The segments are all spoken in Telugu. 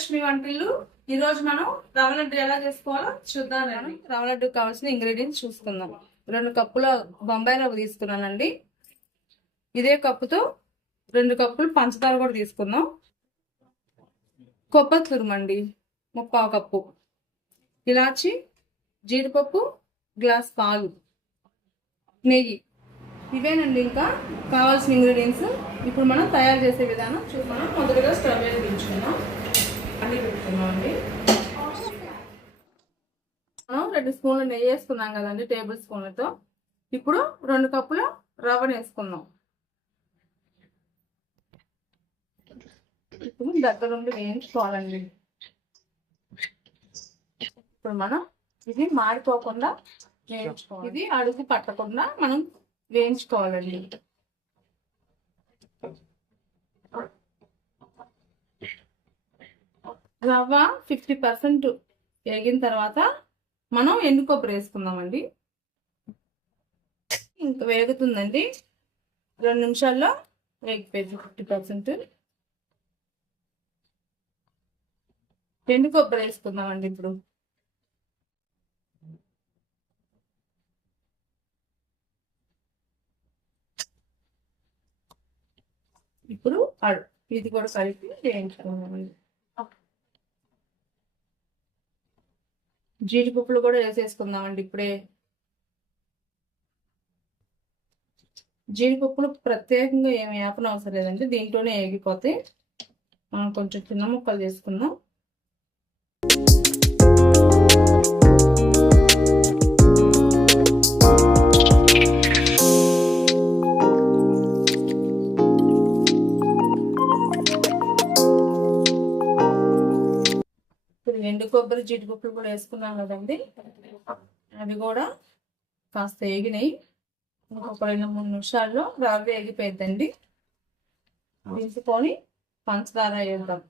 విజయలక్ష్మి వంటిల్లు. ఈ రోజు మనం రవ్వ లడ్డు ఎలా చేసుకోవాలో చూద్దామండి. రవ్వ లడ్డుకి కావాల్సిన ఇంగ్రీడియంట్స్ చూసుకుందాం. 2 కప్పుల బొంబాయి రవ్వ తీసుకున్నానండి. ఇదే కప్పుతో 2 కప్పులు పంచదార కూడా తీసుకుందాం. కొబ్బరి తురుమండి 3/4 కప్పు, ఇలాచి, జీడిపప్పు, గ్లాస్ పాలు, నెయ్యి. ఇవేనండి ఇంకా కావాల్సిన ఇంగ్రీడియంట్స్. ఇప్పుడు మనం తయారు చేసే విధానం చూద్దాం. మొదటిగా స్టవ్ వెలిగించుకుందాం. అన్నీ పెట్టుకున్నాం అండి. మనం 2 స్పూన్లు నెయ్యి వేసుకున్నాం కదండి, టేబుల్ స్పూన్లతో. ఇప్పుడు 2 కప్పుల రవ్వను వేసుకుందాం. ఇప్పుడు దగ్గరుండి వేయించుకోవాలండి. ఇప్పుడు మనం ఇది మాడిపోకుండా వేయించుకోవాలి. ఇది అడుగు పట్టకుండా మనం వేయించుకోవాలండి. రవ్వ 50% వేగిన తర్వాత మనం ఎండు కొబ్బరి వేసుకుందామండి. ఇంకా వేగుతుందండి. 2 నిమిషాల్లో వేగిపోయింది 50%. ఎండు కొబ్బరి వేసుకుందామండి. ఇప్పుడు ఇది కూడా కలిపి వేయించుకుందామండి. జీడిపప్పులు కూడా వేసేసుకుందామండి. ఇప్పుడే జీడిపప్పులు ప్రత్యేకంగా ఏమి వేపన అవసరం లేదండి, దీంట్లోనే వేగిపోతే. మనం కొంచెం చిన్న ముక్కలు చేసుకుందాం. ఎండు కొబ్బరి, జీడిపప్పులు కూడా వేసుకున్నాం కదండి, అవి కూడా కాస్త వేగినాయి. ఇంకొక 2-3 నిమిషాల్లో రవ్వ వేగిపోయిద్దండి. తీసుకొని పంచదార వేద్దాం.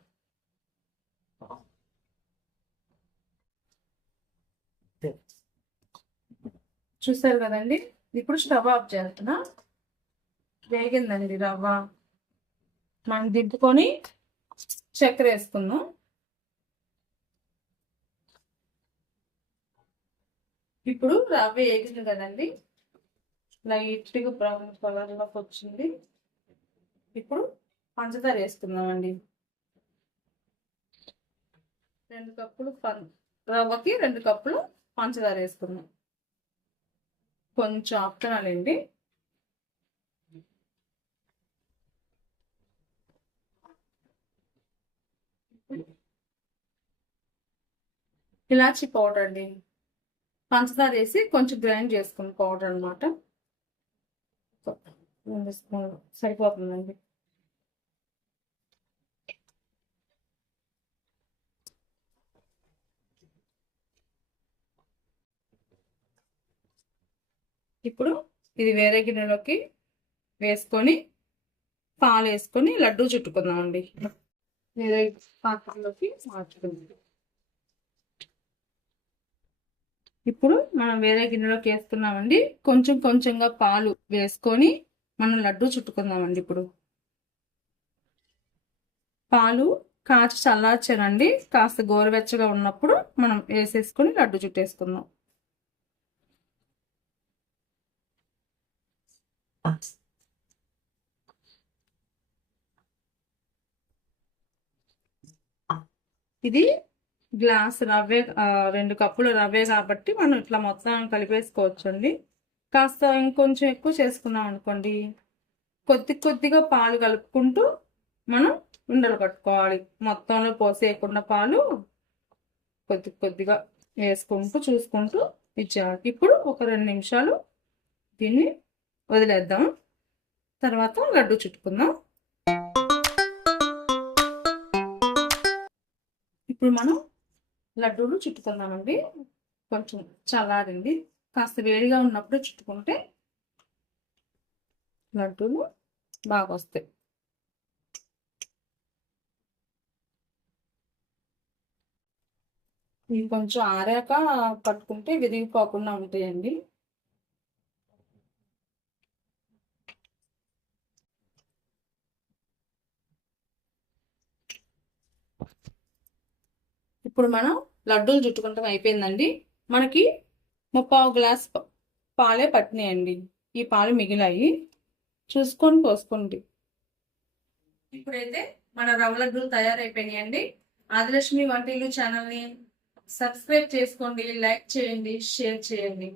చూసారు కదండి. ఇప్పుడు స్టవ్ ఆఫ్ చేస్తున్నా. వేగిందండి రవ్వ. మనం దింపుకొని చక్కెర వేసుకుందాం. ఇప్పుడు రవ్వ వేగింది కదండి, లైట్గా బ్రౌన్ కలర్లోకి వచ్చింది. ఇప్పుడు పంచదార వేసుకుందామండి. 2 కప్పులు రవ్వకి 2 కప్పులు పంచదార వేసుకుందాం. కొంచెం ఆప్షనల్ అండి. ఇలాచి పౌడర్ అండి. పంచదార వేసి కొంచెం గ్రైండ్ చేసుకున్న పౌడర్ అనమాట. 2 స్పూన్లు సరిపోతుందండి. ఇప్పుడు ఇది వేరే గిన్నెలోకి వేసుకొని పాలు వేసుకొని లడ్డూ చుట్టుకుందామండి. వేరే పాత్రలోకి మార్చుకుందాం. ఇప్పుడు మనం వేరే గిన్నెలోకి వేస్తున్నామండి. కొంచెం కొంచెంగా పాలు వేసుకొని మనం లడ్డు చుట్టుకుందామండి. ఇప్పుడు పాలు కాచి చల్లార్చానండి. కాస్త గోరువెచ్చగా ఉన్నప్పుడు మనం వేసేసుకొని లడ్డు చుట్టేసుకుందాం. ఇది గ్లాస్ రవ్వే, 2 కప్పుల రవ్వే కాబట్టి మనం ఇట్లా మొత్తం కలిపేసుకోవచ్చు అండి. కాస్త ఇంకొంచెం ఎక్కువ చేసుకున్నాం అనుకోండి, కొద్దిగా పాలు కలుపుకుంటూ మనం ఉండలు కట్టుకోవాలి. మొత్తంలో పోసేయకుండా పాలు కొద్దిగా వేసుకుంటూ చూసుకుంటూ ఇచ్చేయాలి. ఇప్పుడు ఒక 2 నిమిషాలు దీన్ని వదిలేద్దాం. తర్వాత లడ్డు చుట్టుకుందాం. ఇప్పుడు మనం లడ్డూలు చుట్టుకుందామండి. కొంచెం చల్లారింది, కాస్త వేడిగా ఉన్నప్పుడు చుట్టుకుంటే లడ్డూలు బాగా వస్తాయి. ఇవి కొంచెం ఆరాక పట్టుకుంటే విరిగిపోకుండా ఉంటాయండి. ఇప్పుడు మనం లడ్డూలు చుట్టుకుంటాం అయిపోయిందండి. మనకి 3/4 గ్లాస్ పాలే పట్టినాయండి. ఈ పాలు మిగిలాయి, చూసుకొని పోసుకోండి. ఇప్పుడైతే మన రవ్వ లడ్డూలు తయారైపోయినాయండి. ఆదిలక్ష్మి వంటిల్లు ఛానల్ని సబ్స్క్రైబ్ చేసుకోండి, లైక్ చేయండి, షేర్ చేయండి.